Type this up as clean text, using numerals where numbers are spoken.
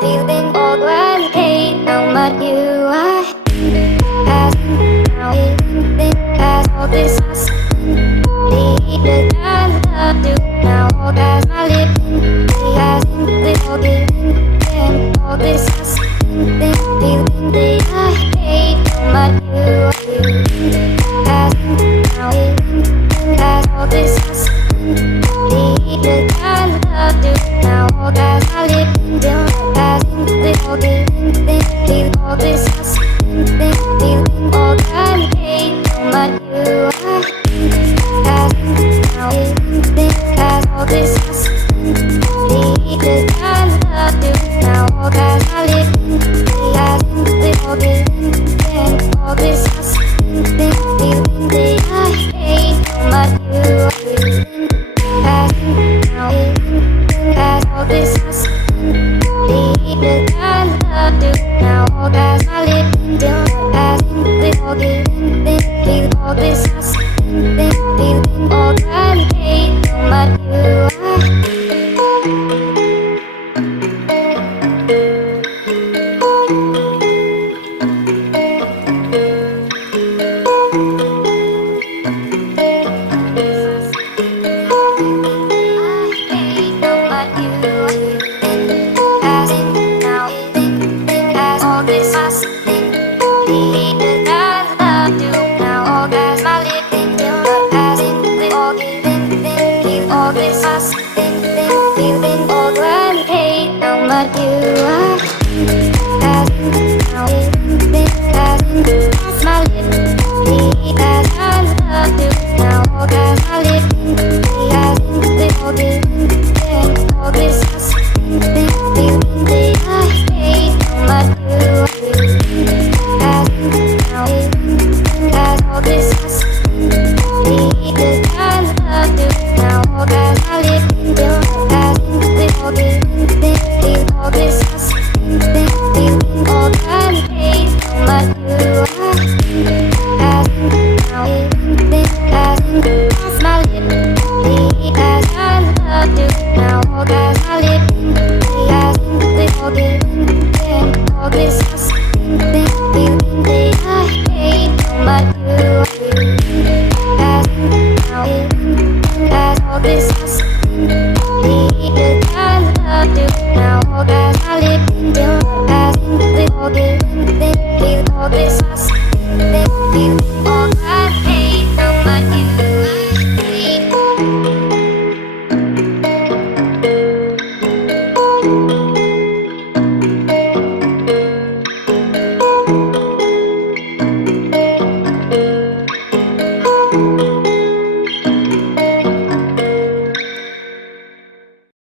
Feeling old when you hate how much you are. Asking now, as all this must need the time love do now. All as my living, asking the all giving, and all this must feeling the I hate how much you are. Asking now, as all this must need the time love do now. All as my living. All this must feeling all that I hate how much you are. Now as all this must need the time love do now. All that I live all this must feeling that I hate how much you are. Now as all this must need the time love do now. All that I live all giving, all this must feeling all that I hate how much you are. Feeling all that I hate how much you